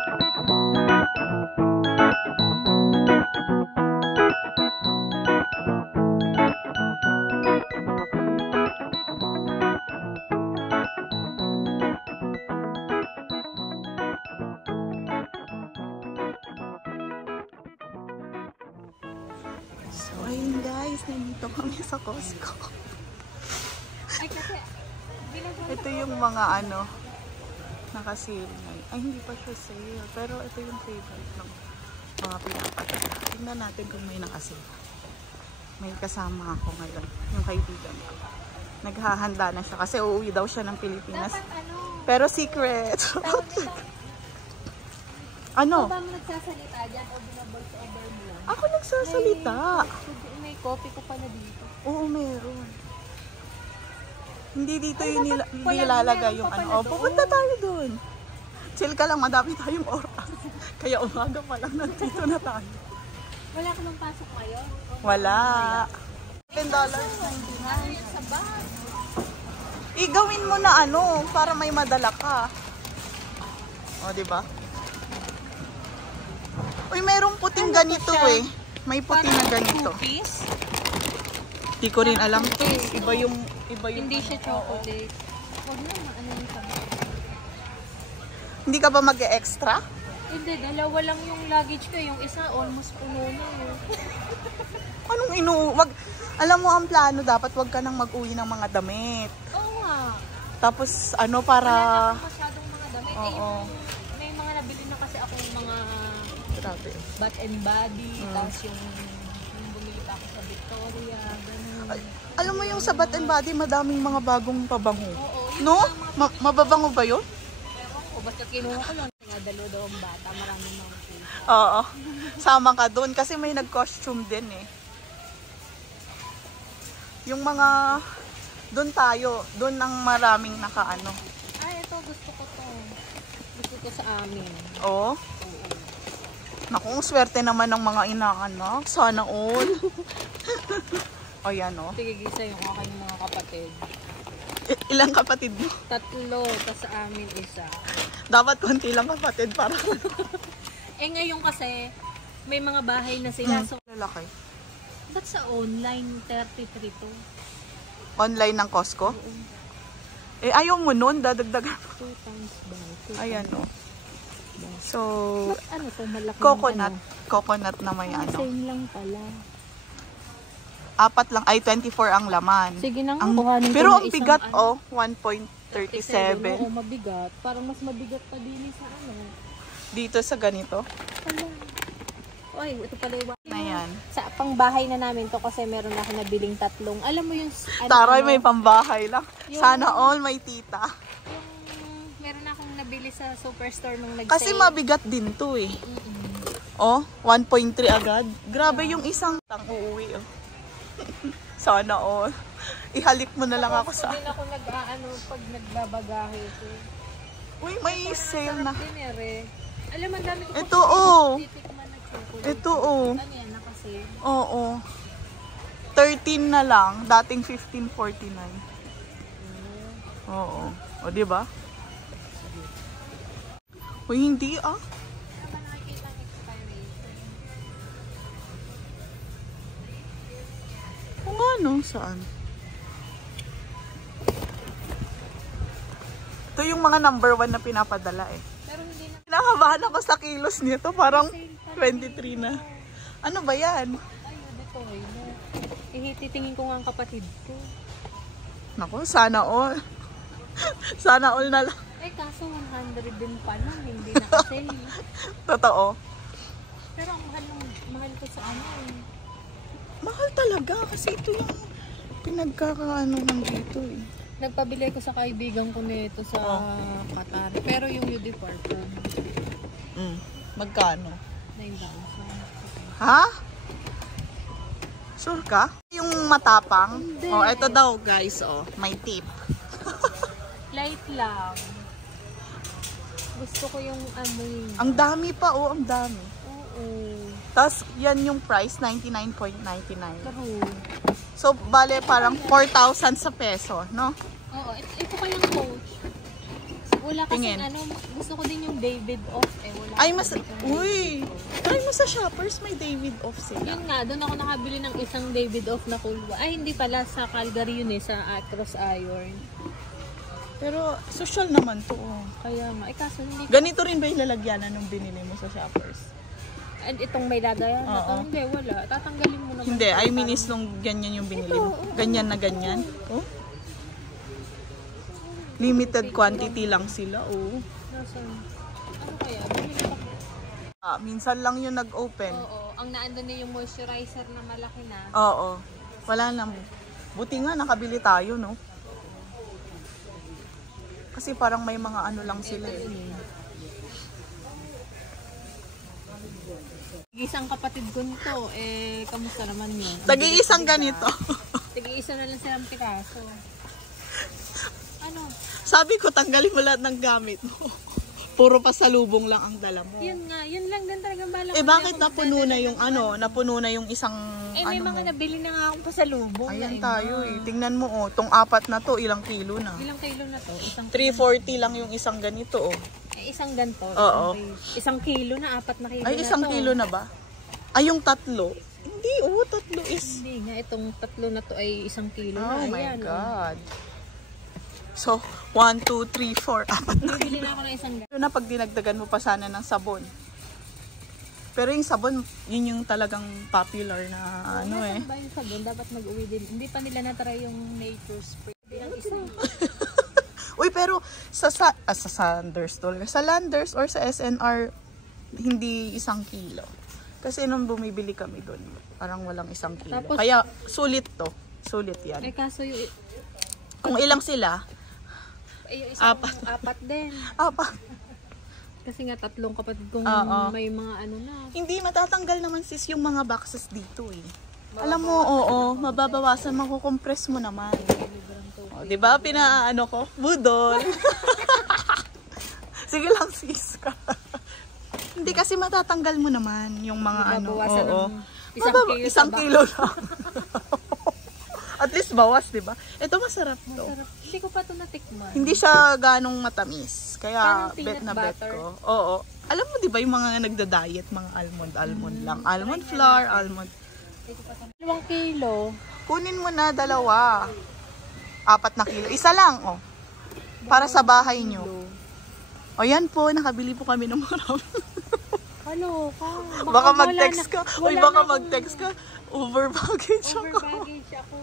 So, ayun guys, nandito kami sa Costco. Ito yung mga ano, naka-sale na. Ay, hindi pa siya sale. Pero ito yung favorite ng mga pinapadala. Tingnan natin kung may naka-sale. May kasama ako ngayon, yung kaibigan ko. Naghahanda na siya kasi uuwi daw siya ng Pilipinas. Pero secret. Ano? Ikaw ba nagsasalita dyan o binabolt over mo lang? Ako nagsasalita. May copy ko pala dito. Oo, meron. Hindi dito yung nilalagay yung ano. O, pupunta tayo dun. Chill ka lang, madami tayong oras. Kaya umaga pa lang nandito na tayo. Wala ka bang pasok ngayon? Wala. $10.99. Sa bag. Igawin mo na ano, para may madala ka. O, diba? Uy, merong puting ganito eh. May puting na ganito. Cookies? Hindi ko rin alam. Iba yung Hindi siya chocolate. Huwag na, ano yung sabi? Hindi ka ba mag-e-extra? Hindi, dalawa lang yung luggage ko. Yung isa, almost puno na. Anong wag, alam mo ang plano, dapat wag ka nang mag-uwi ng mga damit. Oo nga. Tapos, ano, para... Wala na akong masyadong mga damit. Oo. May mga nabili na kasi ako yung mga Grabe. Bath and Body. Tapos yung bumili pa ako sa Victoria. Ganun. Alam mo yung sa Bath and Body, madaming mga bagong pabango. Oo. No? Mababango ba yun? O basta kinuha ko lang. Nga dalawa daw ang bata. Maraming mga food. Oo. Sama ka dun kasi may nag-costume din eh. Yung mga... Doon tayo. Doon ang maraming nakaano. Ay, ito. Gusto ko to. Gusto ko sa amin. Oo. Naku, swerte naman ng mga inaanak. Sana all. O yan o. Sige, gisa yung aking mga kapatid. Ilang kapatid mo? 3. Tapos sa amin isa. Dapat konti lang kapatid para. Eh ngayon kasi, may mga bahay na sila. So, Lalaki. ba't sa online 33 to? Online ng Costco? Eh, ayaw mo nun. Dadagdagan mo. 2 times buy. Ayan o. So, Ano to? Malaki coconut. Ano? Coconut na may ano. Same lang pala. 4 lang. Ay, 24 ang laman. Sige na nga. Ang, kuhanin ko pero na ang isang bigat ano, 1.37. Oo, mabigat. Parang mas mabigat pa din sa ano. Dito sa ganito. Pala. Ay, ito pala yung Ayan. sa pangbahay na namin to kasi meron ako nabiling 3. Alam mo yung ano, Taray, may pambahay lang. Yung- Sana all may tita. yung meron akong nabili sa superstore nung nag-sale. Kasi mabigat din to eh. Oh, 1.3 agad. Grabe yung isang tang uuwi oh. Sana all. Ihalik mo na lang ako sa... Hindi ako nag-aano pag nagbabagahe ko. Uy, may sale na. Dinere. Alam mo, ang dami ko Ito oh. titikman na chocolate. Ito oh. Ano yan, nakasale? Oo. 13 na lang. Dating 15.49. Oo. O, diba? Uy, hindi ah. Ano ba nakikita ang expiration? Kung ano, saan? Ito yung mga number 1 na pinapadala eh. Pero hindi na. Nakabahan ako sa kilos nito. Parang 23 na. Ano ba yan? Ayun, dito eh. Titingin ko nga ang kapatid ko. Naku, sana all. Sana all na lang. Eh, kaso 100 din pa lang. Hindi na kasi. Totoo. Pero ang mahal ko sa ano eh. Mahal talaga kasi ito yung pinagkakaano ng dito eh. Nagpabili ko sa kaibigan ko nito sa Qatar. Pero yung UD Parfum, Magkano? 9,000. Ha? Sure ka? Yung matapang? Hindi. Oh, ito daw guys, oh, may tip. Light lang. Gusto ko yung amoy. Ang dami pa, oh, ang dami. Oo. Tapos, yan yung price, 99.99. True. So, bale parang 4,000 sa peso, no? Oo. Ito pa yung Coach. Wala kasi Tingin. gusto ko din yung David off eh. Wala Ay, kasi uy! Try mo sa Shoppers, may David off sila. Yun nga, doon ako nakabili ng isang David off na kulwa. Ay, hindi pala sa Calgary yun eh, sa Across Iron. Pero, social naman to. Oh. Kaya nga, kaso hindi ko. Ganito rin ba yung lalagyanan nung binili mo sa Shoppers? And itong may dadayan na to, Oo. hindi, wala. Tatanggalin mo naman. Hindi, I mean is nung ganyan yung binili mo. Ganyan na ganyan. Oh. Limited quantity lang sila, oh. Nasaan? Ano kaya? Bumili pa. Minsan lang yung nag-open. Oo, ang naandun na yung moisturizer na malaki na. Oo. Wala lang. Buti nga nakabili tayo, no? Kasi parang may mga ano lang sila eh. Isang kapatid ko nito, kamusta naman yun? Tagi-isang ganito. Tagi-isa na lang silang piraso. Ano? Sabi ko, tanggalin mo lahat ng gamit mo. Puro pasalubong lang ang dala mo. Yun nga, yun lang din talaga balak. Bakit napuno na yung napuno na yung isang may mga nabili na nga akong pasalubong. Ayan tayo eh. Tingnan mo oh, tong 4 na to, ilang kilo na? Ilang kilo na to? 340 lang yung isang ganito oh. Isang ganito. Oo. Isang kilo na, 4 na kilo Ay, na isang to. kilo na ba? Ay, yung 3. Hindi oh, 3 is. Hindi nga, itong 3 na to ay 1 kilo Oh na. my Ayan, God. So, 1, 2, 3, 4, 4 na Bibili kilo. na ako ng isang ganito. Na pag dinagdagan mo pa sana ng sabon. Pero yung sabon, yun yung talagang popular na ano eh. Nasaan ba yung sabon? Dapat mag-uwi din. Hindi pa nila na-try yung nature spray. Ang isa. Uy, pero sa Sanders talaga. Sa Landers or sa SNR, hindi 1 kilo. Kasi nung bumibili kami doon, parang walang 1 kilo. Tapos, kaya sulit to. Sulit yan. Kaso yung Kung ilang sila? yung isang 4. 4 din. Kasi nga 3 kapatid kong may mga ano na. Hindi, matatanggal naman sis yung mga boxes dito eh. Alam mo, oo, mababawasan, makukompress mo naman. O, diba, pinaano ko? Budol. Sige lang sis ka. Hindi kasi matatanggal mo naman yung mga ano. Mabawasan Oo. ng 1 kilo. 1 kilo lang. At least bawas, diba? Ito masarap to. Masarap. Hindi ko pa ito natikman. Hindi siya ganong matamis. Kaya Parang peanut bet na bet butter. ko. Oo. Alam mo 'di ba yung mga nagda-diet, mga almond lang. Almond flour, almond. 2 kilo. Kunin mo na 2. 4 na kilo. Isa lang, oh. Para sa bahay nyo. O yan po, nakabili po kami ng marami. Ano ka? Baka mag-text ka. Uy, baka mag-text ka. Over baggage Over ako. baggage ako.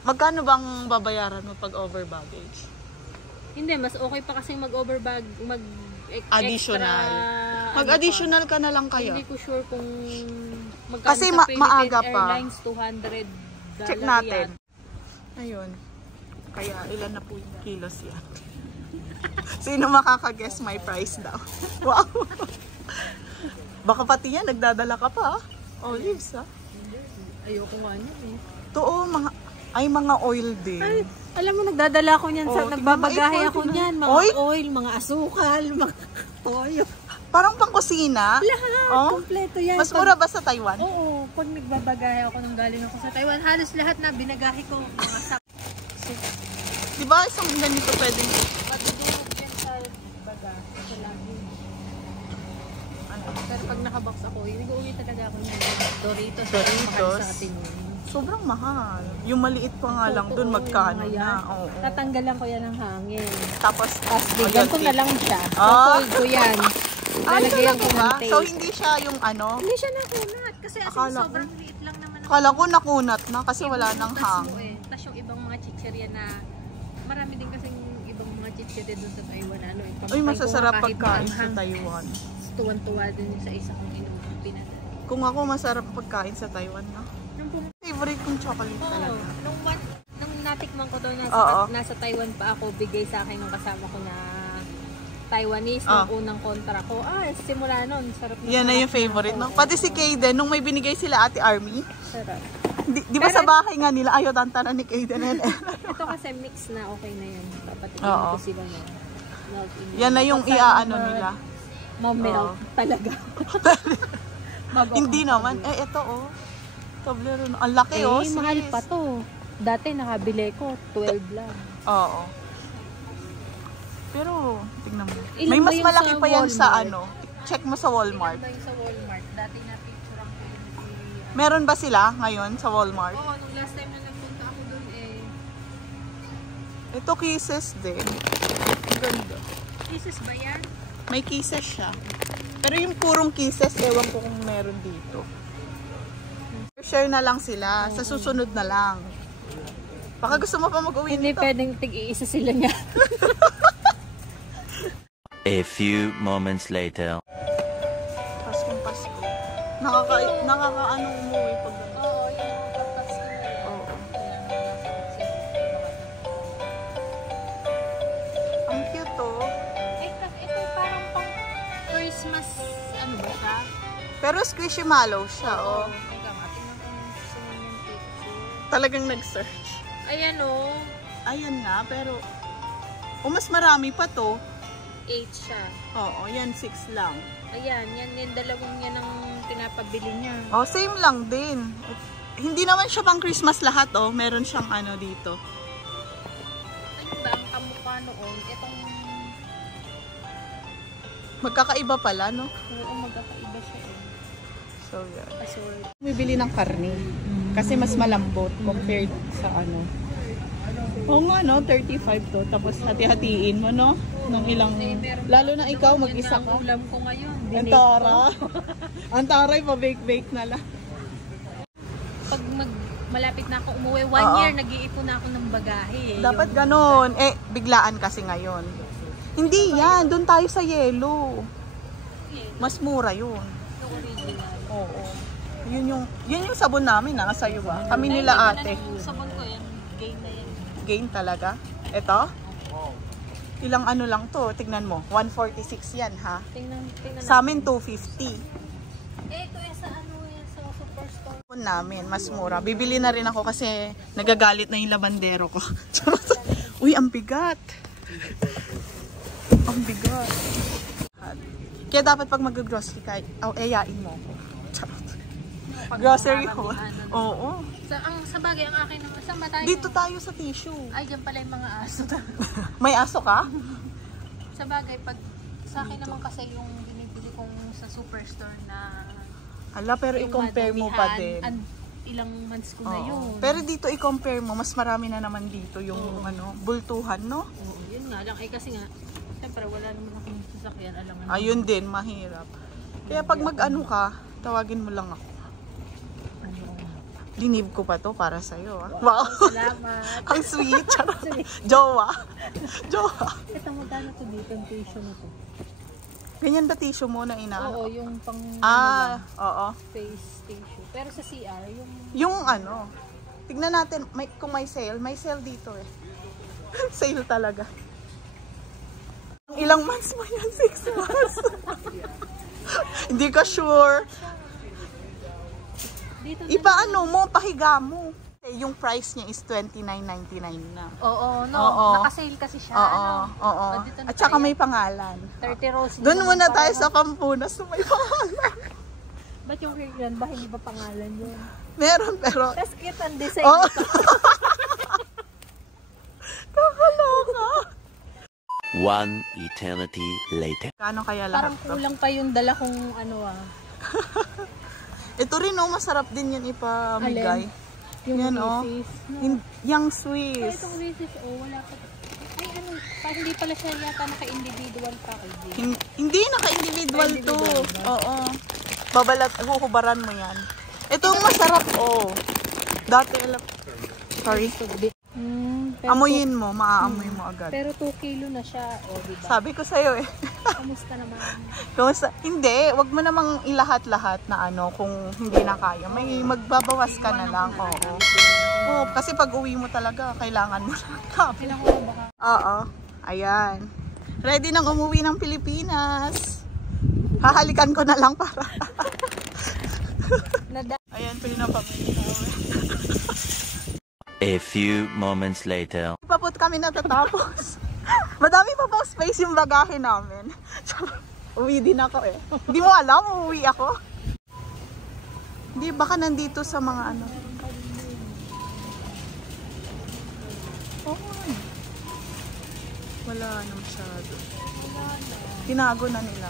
Magkano bang babayaran mo pag over baggage? Hindi, mas okay pa kasi mag-over bag, Additional. extra, Mag-additional ka na lang kaya. Hindi ko sure kung magkano Kasi sa Philippine maaga pa. Airlines, $200. Check natin. Ayun. Kaya ilan na po yung kilos yan? Sino makaka-guess my price daw? Wow! Baka pati yan, nagdadala ka pa. Olives, ha? Ayoko nga niyan eh. Oo, mga oil din. Ay, alam mo, nagdadala ako niyan sa, Oh, nagbabagahe tingnan mo, ako niyan. Mga Oil? oil, mga asukal, mga toyo. Parang pangkusina. Lahat, Oh? kompleto yan. Mas mura ba sa Taiwan? Oo, pag nagbabagahe ako nang galing ako sa Taiwan, halos lahat na binagahe ko. Mga sak. Di ba isang ganito pwedeng... Matutulog yan sa bagahe. Sa lagi. Ano? Pero pag nakabox ako, nag-uwi talaga ako ng Doritos. Doritos? Sa atin yun. Sobrang mahal. Yung maliit pa nga lang dun, Totoo, magkano yung mga na. yan. Oo. Tatanggalan ko yan ng hangin. Tapos, Tapos bigyan ko na lang siya. Ah. Fold ko yan. Ay, Lalagyan ko talaga ng ba? tape. So, hindi siya yung ano? Hindi siya nakunat. Kasi Akala ko. sobrang liit lang naman. Akala ko nakunat na kasi wala nang hang. Tapos yung ibang mga chichirya na marami din kasing ibang mga chichirya doon sa Taiwan. Ano, Uy, masasarap pagkain sa Taiwan. Tuwan-tuwa din sa isa kong pinadala. Kung ako, masarap pagkain sa Taiwan, no? Favorite kong chocolate Oo. talaga. Nung natikman ko daw Oo. nasa Taiwan pa ako, bigay sa akin ng kasama ko na Taiwanese Ah. nung unang kontra ko. Simula nun, sarap na. Yan na yung favorite, no? Pati si Kaden, nung may binigay sila Ate Army, Sarap. di ba sa bahay nga nila, ayaw tantanan ni Kaden and Ito kasi mix na, okay na yun. Dapat Oo. ko sila na melt in. yan na yung Pag iaano summer, nila. Ma-melt talaga. Hindi naman. Ito, oh. Toblerone. Ang laki, oh. mahal sis. pa to. Dati nakabili ko, 12 lang. Oo. Pero, tingnan mo. Ilan May ba mas yung malaki sa pa yan sa Walmart? ano. Check mo sa Walmart. Ilan ba yung sa Walmart? Dati na picture ang Meron ba sila ngayon sa Walmart? Oo, nung last time na nagpunta ako dun eh. Ito kisses din. Ang ganda. Pieces ba yan? May kisses siya. Pero yung purong kisses, ewan ko kung meron dito. Share na lang sila. Sa susunod na lang. Baka gusto mo pa mag-uwi Hindi nito. pwedeng tig-iisa sila niya. A few moments later. Paskong Pasko. Nakakaano umuwi pag ganun. Oo, yung pagkas. Oo. Ang cute oh. Ito parang pang Christmas, ano ba siya? Pero squishy-mallow siya oh. Teka nga, tingnan ko yung gusto mo yung picture. Talagang nag-search. Ayan o, Ayan nga, pero mas marami pa to. 8 siya. Oo, yan 6 lang. Ayan, yan yung dalawang yan ang pinapabili niya. Oh, same lang din. Hindi naman siya pang Christmas lahat oh. Meron siyang ano dito. Ano ba ang kamukha noon? Itong, Magkakaiba pala, no? oo, magkakaiba siya eh. So, yeah. Password. Bumibili ng karne. Kasi mas malambot compared sa ano. Oo nga, no? 35 to. Tapos hati-hatiin mo, no? Nung ilang... Lalo na ikaw, mag-isa Yan ka. ang ulam ko ngayon. Antara. Antaray, pa-bake-bake na lang. Pag malapit na ako umuwi, 1 Oo. year, nag-iipon na ako ng bagahe eh. Dapat Yung- ganon. Eh, biglaan kasi ngayon. Hindi yan. Doon tayo sa yellow. Mas mura yun. Yung original. Oo. Yun yung sabon namin, ha? Sa'yo ba? Kami Ay, nila may ate. ganun yung sabon ko yan. Gain na yan. Gain talaga. Ito? Ilang ano lang to? Tignan mo. 146 yan, ha? Tingnan Sa amin, 250. Eh, ito eh, sa ano yan, sa superstore. Namin, mas mura. Bibili na rin ako kasi nagagalit na yung labandero ko. Uy, ang bigat. Ang bigat. Kaya dapat pag mag-grocery ka, ayain mo ako. Grocery haul. Oo. Sa bagay, ang akin naman, saan ba tayo? Dito tayo sa tissue. Ay, dyan pala yung mga aso. May aso ka? Sa bagay, pag sa akin naman kasi yung binibili kong sa superstore na Hala, pero yung i-compare mo pa din. Ilang months ko na Oo. yun. Pero dito i-compare mo, mas marami na naman dito yung ano, bultuhan, no? Oo, yun nga lang. Eh kasi nga, syempre wala naman akong sasakyan. Alam mo. Ayun din, mahirap. Kaya pag mag-ano ka, tawagin mo lang ako. Linib ko pa to para sa'yo. Ah. Wow! Salamat. Ang sweet. Charot. Jowa. Jowa. Ito magkano to dito, ang tissue na to? Ganyan ba tissue mo na inaano? Oo, yung pang Oo. face tissue. Pero sa CR, yung Yung ano, tignan natin kung may sale dito eh. Sale talaga. Ilang months mo yan? 6 months? Hindi ka sure. dito na. Ipaano mo, pahiga mo. Yung price niya is $29.99 na. Oo, no. Oo. Naka-sale kasi siya. Oo, ano? oo. O, dito na At saka tayo. may pangalan. 30 rolls. Doon muna tayo sa Pampunas na may pangalan. Ba't yung Kirkland ba? Hindi ba pangalan yun? Meron, pero... Tapos cute ang design Oh. nito. Kakaloka. One eternity later. Kano kaya lahat Parang to? kulang pa yung dala kong ano Ito rin oh, masarap din yan ipamigay. Yung Yan, oh. Reese's. No. Yung Ay, Swiss. itong Reese's, wala pa. Ay, ano, hindi pala siya yata naka-individual packaging. Hindi, naka-individual to. Individual ba? Oo. Huhubaran mo yan. Ito ang masarap, oh. Dati, sorry. Pero Amuyin mo, maaamoy mo agad. Pero 2 kilo na siya, diba? Sabi ko sa'yo eh. Kamusta naman? Hindi, wag mo namang ilahat-lahat na ano kung hindi na kaya. May magbabawas ka na lang. Oo. Oo, kasi pag uwi mo talaga, kailangan mo lang. Kailangan ko baka. Oo. Ayan. Ready nang umuwi ng Pilipinas. Hahalikan ko na lang para. Ayan, pinapamili namin. A few moments later. Paput kami natatapos. Madami pa pang space yung bagahe namin. Uwi din ako eh. Hindi mo alam, uuwi ako. Hindi, baka nandito sa mga ano. Oh. Wala na masyado. Tinago na nila.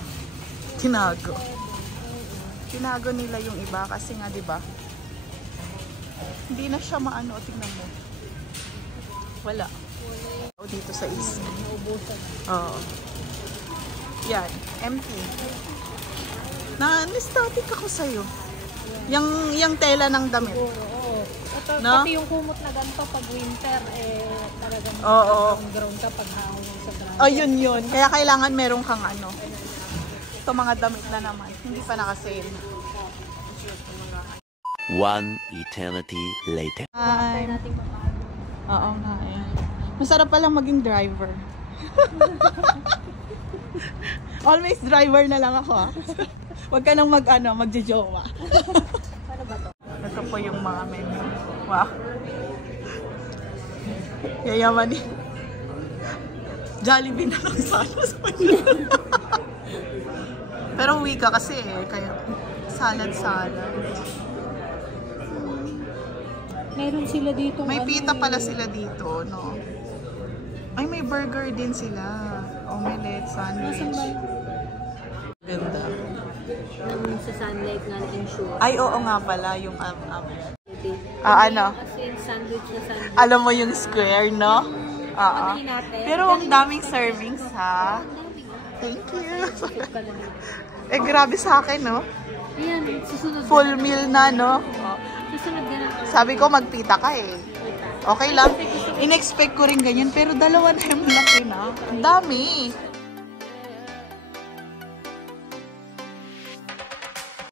Tinago. Tinago nila yung iba kasi nga, di ba? Hindi na siya maano. Tingnan mo. Wala. O dito sa isa. Naubusan. Oo. Yan. Empty. Na-static ako sa'yo. Yung tela ng damit. Oo. Ito, No? pati yung kumot na ganito pag winter, talagang Oo. ground kapag hangin sa ground. Oh, yun. Kaya kailangan meron kang ano. Ito mga damit na naman. Hindi pa nakasale. One eternity later. Hi. Nating mapahal. Oo nga eh. Masarap palang maging driver. Always driver na lang ako ah. Huwag ka nang magjojowa. Paano ba to? Ito po yung mga menu. Wow. Yayaman eh. Jollibee na lang sana sa kanya. Pero uwi ka kasi eh. Kaya salad-salad. Meron sila dito. May pita pala sila dito, no? Ay, may burger din sila. Omelette, sandwich. Nasaan ba? Ganda. Nang sa sunlight nga ensure. Ay, oo nga pala, yung ano? Kasi yung sandwich na sandwich. Alam mo yung square, no? Oo. Patayin natin. Pero ang daming servings, ha? Thank you. Susunod ka naman. Eh, grabe sa akin, no? Ayan, susunod. Full meal na, no? Susunod ka na. Sabi ko, magpita ka, eh. Okay lang. In-expect ko rin ganyan, pero dalawa na yung laki na. Ang dami.